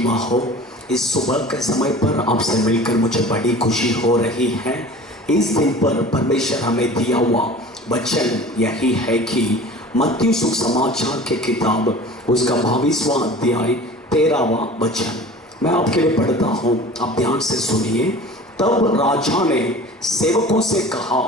महिमा हो। इस सुबह के समय पर आपसे मिलकर मुझे बड़ी खुशी हो रही है। इस दिन पर परमेश्वर हमें दिया हुआ वचन यही है कि मत्ती सुसमाचार की किताब उसका 22वां अध्याय 13वां वचन मैं आपके लिए पढ़ता हूँ, आप ध्यान से सुनिए। तब राजा ने सेवकों से कहा,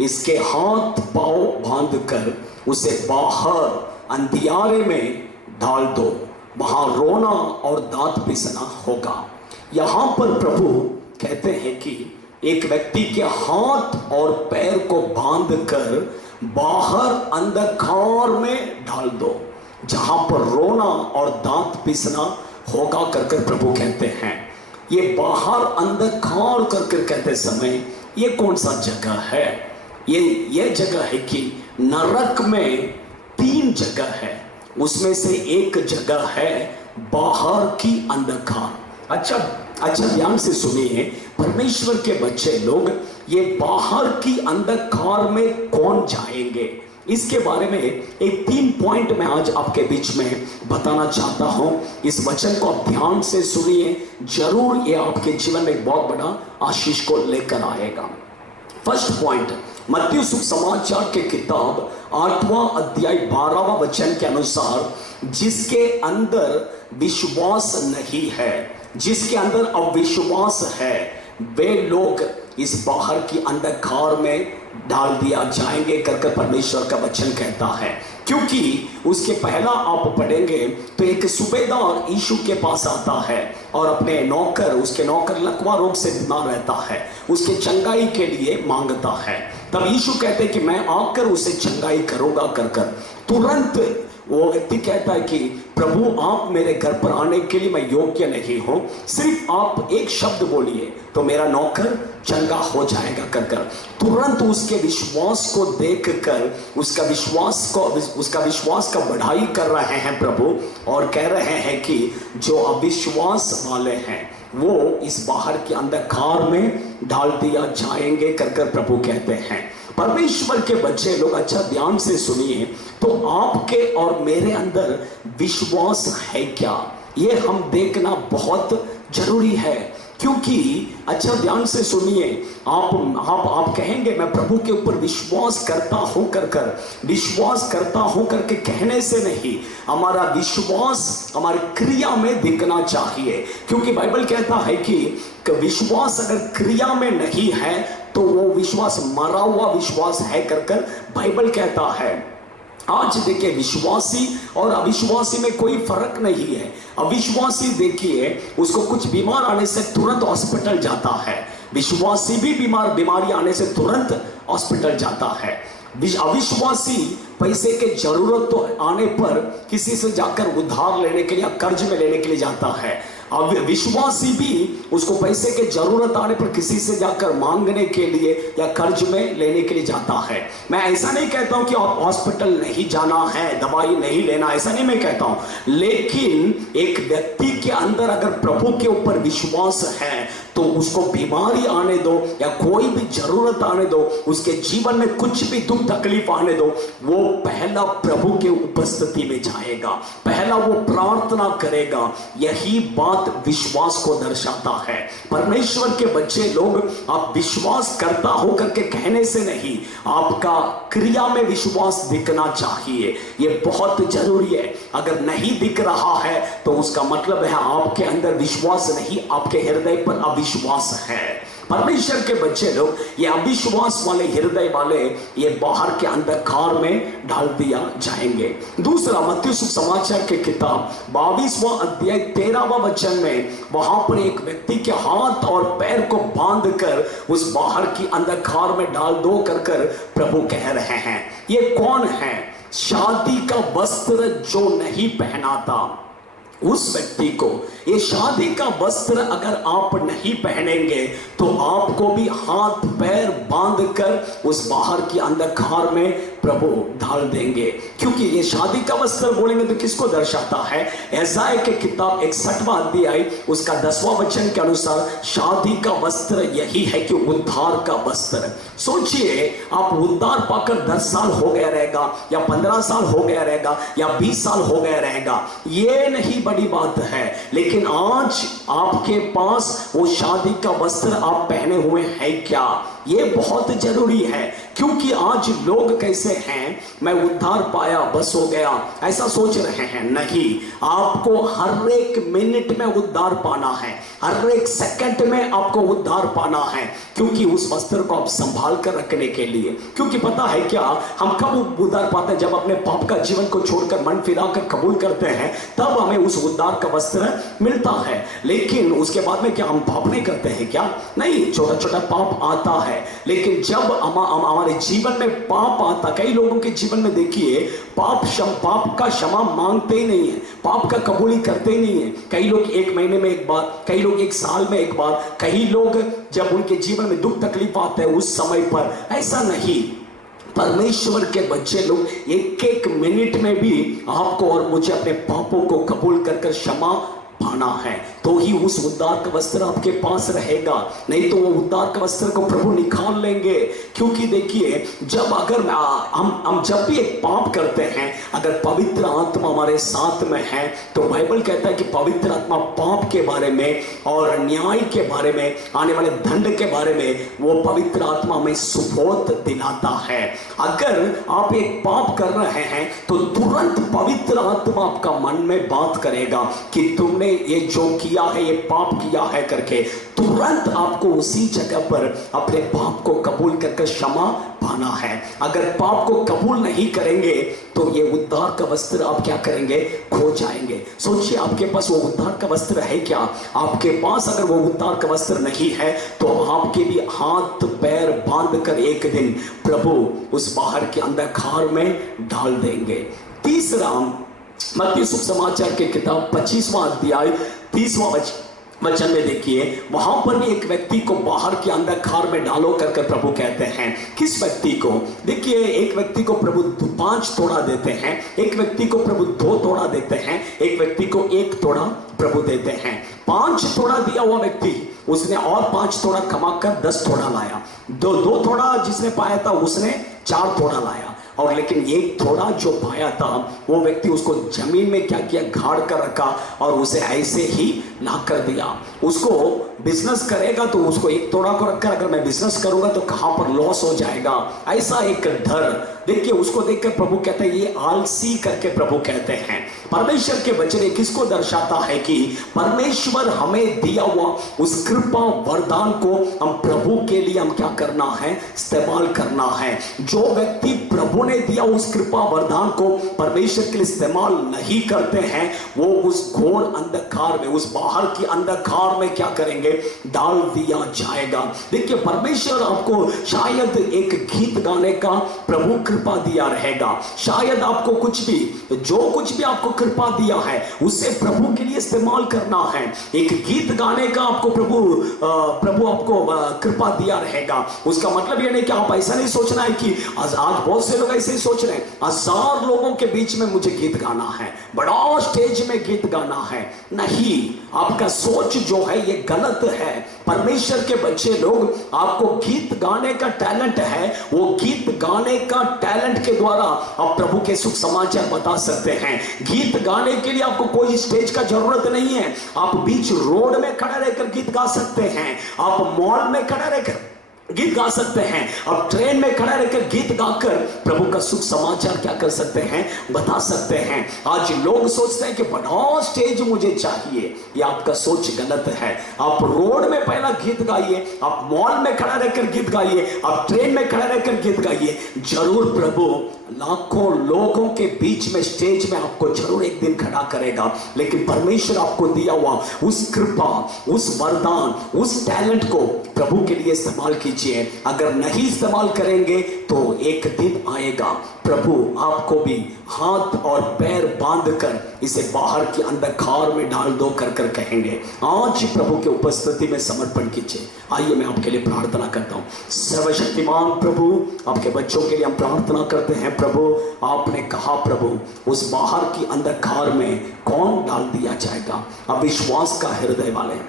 इसके हाथ पांव बांधकर उसे बाहर अंधियारे में डाल दो, वहां रोना और दांत पिसना होगा। यहां पर प्रभु कहते हैं कि एक व्यक्ति के हाथ और पैर को बांधकर बाहर अंधकार में डाल दो, जहां पर रोना और दांत पिसना होगा करके प्रभु कहते हैं। ये बाहर अंधकार करके कहते समय ये कौन सा जगह है? ये जगह है कि नरक में 3 जगह है, उसमें से एक जगह है बाहर की अंधकार। अच्छा ध्यान से सुनिए, परमेश्वर के बच्चे लोग, ये बाहर की अंधकार में कौन जाएंगे, इसके बारे में एक 3 पॉइंट मैं आज आपके बीच में बताना चाहता हूं। इस वचन को आप ध्यान से सुनिए, जरूर ये आपके जीवन में बहुत बड़ा आशीष को लेकर आएगा। फर्स्ट पॉइंट, मत्ती सुसमाचार के किताब 8वां अध्याय 12वां वचन के अनुसार, जिसके अंदर विश्वास नहीं है, जिसके अंदर अविश्वास है, वे लोग इस बाहर की अंधकार में डाल दिया जाएंगे करके परमेश्वर का वचन कहता है। क्योंकि उसके पहला आप पढ़ेंगे तो एक सूबेदार यीशु के पास आता है और अपने नौकर, उसके नौकर लकवा रोग से बीमार रहता है, उसके चंगाई के लिए मांगता है। तब यीशु कहते हैं कि मैं आकर उसे चंगाई करूंगा कर तुरंत वो व्यक्ति कहता है कि प्रभु आप मेरे घर पर आने के लिए मैं योग्य नहीं हूं, सिर्फ आप एक शब्द बोलिए तो मेरा नौकर चंगा हो जाएगा कर तुरंत उसके विश्वास को देखकर उसका विश्वास का बढ़ाई कर रहे हैं प्रभु, और कह रहे हैं कि जो अविश्वास वाले हैं वो इस बाहर के अंधकार में डाल दिया जाएंगे कर प्रभु कहते हैं। परमेश्वर के बच्चे लोग, अच्छा ध्यान से सुनिए, तो आपके और मेरे अंदर विश्वास है क्या, ये हम देखना बहुत जरूरी है। क्योंकि अच्छा ध्यान से सुनिए, आप कहेंगे मैं प्रभु के ऊपर विश्वास करता हूं विश्वास करता हूं करके कहने से नहीं, हमारा विश्वास हमारी क्रिया में दिखना चाहिए। क्योंकि बाइबल कहता है कि विश्वास अगर क्रिया में नहीं है तो वो विश्वास मरा हुआ विश्वास है कर बाइबल कहता है। आज देखिए, विश्वासी और अविश्वासी में कोई फर्क नहीं है। अविश्वासी देखिए, उसको कुछ बीमार आने से तुरंत हॉस्पिटल जाता है, विश्वासी भी बीमारी आने से तुरंत हॉस्पिटल जाता है। अविश्वासी पैसे के जरूरत तो आने पर किसी से जाकर उधार लेने के लिए या कर्ज में लेने के लिए जाता है। अब विश्वासी भी उसको पैसे के जरूरत आने पर किसी से जाकर मांगने के लिए या कर्ज में लेने के लिए जाता है। मैं ऐसा नहीं कहता हूं कि आप हॉस्पिटल नहीं जाना है, दवाई नहीं लेना, ऐसा नहीं मैं कहता हूं। लेकिन एक व्यक्ति के अंदर अगर प्रभु के ऊपर विश्वास है तो उसको बीमारी आने दो या कोई भी जरूरत आने दो, उसके जीवन में कुछ भी दुख तकलीफ आने दो, वो पहला प्रभु के उपस्थिति में जाएगा, पहला वो प्रार्थना करेगा। यही बात विश्वास को दर्शाता है। परमेश्वर के बच्चे लोग, आप विश्वास करता हो करके कहने से नहीं, आपका क्रिया में विश्वास दिखना चाहिए, ये बहुत जरूरी है। अगर नहीं दिख रहा है तो उसका मतलब है आपके अंदर विश्वास नहीं, आपके हृदय पर अविश्वास है। परमेश्वर के बच्चे लोग, ये अविश्वास वाले हृदय वाले, ये बाहर के अंधकार में डाल दिया जाएंगे। दूसरा, मत्ती सुसमाचार के किताब 22वां अध्याय 13वां वचन में, वहां पर एक व्यक्ति के हाथ और पैर को बांधकर उस बाहर की अंधकार में डाल दो कर प्रभु कह रहे हैं। ये कौन है? शादी का वस्त्र जो नहीं पहनाता उस व्यक्ति को, ये शादी का वस्त्र अगर आप नहीं पहनेंगे तो आपको भी हाथ पैर बांधकर उस बाहर की अंधकार में प्रभु ढाल देंगे। क्योंकि ये शादी का वस्त्र बोलेंगे तो किसको दर्शाता है? यशायाह की किताब 61वां अध्याय उसका 10वां वचन के अनुसार शादी का वस्त्र यही है कि उद्धार का वस्त्र। सोचिए, आप उद्धार पाकर 10 साल हो गया रहेगा या 15 साल हो गया रहेगा या 20 साल हो गया रहेगा, ये नहीं बड़ी बात है, लेकिन आज आपके पास वो शादी का वस्त्र आप पहने हुए हैं क्या, ये बहुत जरूरी है। क्योंकि आज लोग कैसे हैं, मैं उद्धार पाया बस हो गया, ऐसा सोच रहे हैं। नहीं, आपको हर एक मिनट में उद्धार पाना है, हर एक सेकंड में आपको उद्धार पाना है। क्योंकि उस वस्त्र को आप संभाल कर रखने के लिए, क्योंकि पता है क्या, हम कब उद्धार पाते हैं? जब अपने पाप का जीवन को छोड़कर मन फिराकर कबूल करते हैं, तब हमें उस उद्धार का वस्त्र मिलता है। लेकिन उसके बाद में क्या हम पाप नहीं करते हैं क्या? नहीं, छोटा छोटा पाप आता है, लेकिन जब हमारे जीवन में पाप आता, कई लोगों के जीवन में देखिए पाप का क्षमा मांगते ही नहीं है, पाप का कबूल ही करते ही नहीं है। कई लोग 1 महीने में एक बार, कई लोग 1 साल में एक बार, कई लोग जब उनके जीवन में दुख तकलीफ आते हैं उस समय पर। ऐसा नहीं, परमेश्वर के बच्चे लोग 1-1 मिनट में भी आपको और मुझे अपने पापों को कबूल कर क्षमा पाना है, तो ही उस उद्धार का वस्त्र आपके पास रहेगा। नहीं तो वो उद्धार का वस्त्र को प्रभु निकाल लेंगे। क्योंकि देखिए, जब अगर हम जब भी एक पाप करते हैं, अगर पवित्र आत्मा हमारे साथ में है, तो बाइबल कहता है कि पवित्र आत्मा पाप के बारे में और न्याय के बारे में, आने वाले दंड के बारे में, वो पवित्र आत्मा हमें सुबोध दिलाता है। अगर आप एक पाप कर रहे हैं तो तुरंत पवित्र आत्मा आपका मन में बात करेगा कि तुमने ये जो किया है, ये पाप किया है करके, तुरंत आपको उसी जगह पर अपने पाप को कबूल करके क्षमा पाना है। अगर पाप को कबूल नहीं करेंगे तो ये उद्धार का वस्त्र आप क्या करेंगे? खो जाएंगे। सोचिए, आपके पास वो उद्धार का वस्त्र है क्या? आपके पास अगर वो उद्धार का वस्त्र नहीं है तो आपके भी हाथ पैर बांध कर एक दिन प्रभु उस बाहर के अंधकार में डाल देंगे। तीसरा, मत्ती सुसमाचार के किताब 25वां अध्याय 30वां वचन में देखिए, वहां पर भी एक व्यक्ति को बाहर के अंधकार में डालो करके प्रभु कहते हैं। किस व्यक्ति को? देखिए, एक व्यक्ति को प्रभु 5 तोड़ा देते हैं, एक व्यक्ति को प्रभु 2 तोड़ा देते हैं, एक व्यक्ति को 1 तोड़ा प्रभु देते हैं। 5 तोड़ा दिया हुआ व्यक्ति, उसने और 5 तोड़ा कमाकर 10 तोड़ा लाया। 2 तोड़ा जिसने पाया था उसने 4 तोड़ा लाया, और लेकिन 1 तोड़ा जो पाया था वो व्यक्ति उसको जमीन में क्या किया? गाड़ कर रखा और उसे ऐसे ही ला कर दिया। उसको बिजनेस करेगा तो उसको 1 तोड़ा को रखकर, अगर मैं बिजनेस करूंगा तो कहां पर लॉस हो जाएगा, ऐसा एक डर। देखिए, उसको देखकर प्रभु कहते हैं ये आलसी करके प्रभु कहते हैं। परमेश्वर के वचन किसको दर्शाता है कि परमेश्वर हमें दिया हुआ उस कृपा वरदान को हम प्रभु के लिए हम क्या करना है? इस्तेमाल करना है। जो व्यक्ति प्रभु ने दिया उस कृपा वरदान को परमेश्वर के लिए इस्तेमाल नहीं करते हैं, वो उस घोर अंधकार में, उस बाहर की अंधकार में क्या करेंगे? डाल दिया जाएगा। देखिए, परमेश्वर आपको शायद एक गीत गाने का प्रभु कृपा दिया रहेगा, शायद आपको जो कुछ भी आपको कृपा दिया है उसे प्रभु के लिए इस्तेमाल करना है। एक गीत गाने का आपको प्रभु आपको कृपा दिया रहेगा। उसका मतलब यह नहीं कि आप ऐसा नहीं सोचना है कि आज बहुत से लोग ऐसे ही सोच रहे हैं 1000 लोगों के बीच में मुझे गीत गाना है, बड़ा स्टेज में गीत गाना है। नहीं, आपका सोच जो है ये गलत है। परमेश्वर के बच्चे लोग, आपको गीत गाने का टैलेंट है, वो गीत गाने का टैलेंट के द्वारा आप प्रभु के सुख समाचार बता सकते हैं। गीत गाने के लिए आपको कोई स्टेज का जरूरत नहीं है। आप बीच रोड में खड़े रहकर गीत गा सकते हैं, आप मॉल में खड़े रहकर गीत गा सकते हैं, अब ट्रेन में खड़ा रहकर गीत गाकर प्रभु का सुख समाचार क्या कर सकते हैं? बता सकते हैं। आज लोग सोचते हैं कि बड़ा स्टेज मुझे चाहिए, ये आपका सोच गलत है। आप रोड में पहला गीत गाइए, आप मॉल में खड़ा रहकर गीत गाइए, आप ट्रेन में खड़ा रहकर गीत गाइए। जरूर प्रभु लाखों लोगों के बीच में स्टेज में आपको जरूर एक दिन खड़ा करेगा, लेकिन परमेश्वर आपको दिया हुआ उस कृपा, उस वरदान, उस टैलेंट को प्रभु के लिए इस्तेमाल कीजिए। कीजिए। अगर नहीं इस्तेमाल करेंगे तो एक दिन आएगा प्रभु आपको भी हाथ और पैर बांधकर इसे बाहर के अंधकार में डाल दो कर कर कहेंगे। आज प्रभु के उपस्थिति में समर्पण कीजिए। आइए मैं आपके लिए प्रार्थना करता हूँ। सर्वशक्तिमान प्रभु, आपके बच्चों के लिए हम प्रार्थना करते हैं। प्रभु आपने कहा प्रभु उस बाहर की अंधकार में कौन डाल दिया जाएगा। अब विश्वास का हृदय वाले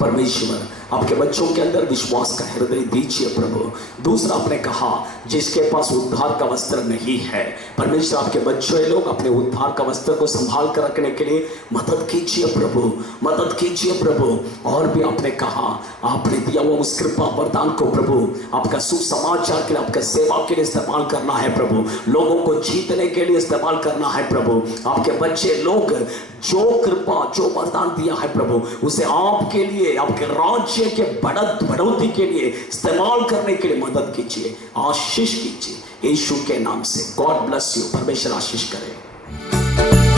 परमेश्वर आपके बच्चों के अंदर विश्वास का हृदय दीजिए प्रभु। दूसरा आपने कहा जिसके पास उद्धार का वस्त्र नहीं है, परमेश्वर आपके बच्चे लोग अपने उद्धार का वस्त्र को संभाल कर रखने के लिए मदद कीजिए प्रभु, मदद कीजिए प्रभु। और भी आपने कहा आपने दिया वो उस कृपा वरदान को प्रभु आपका सुसमाचार के लिए, आपका सेवा के लिए इस्तेमाल करना है प्रभु, लोगों को जीतने के लिए इस्तेमाल करना है प्रभु। आपके बच्चे लोग जो कृपा जो वरदान दिया है प्रभु उसे आपके लिए, आपके राज्य के बढ़ोतरी के लिए इस्तेमाल करने के लिए मदद कीजिए, आशीष कीजिए यीशु के नाम से। God bless you. परमेश्वर आशीष करे।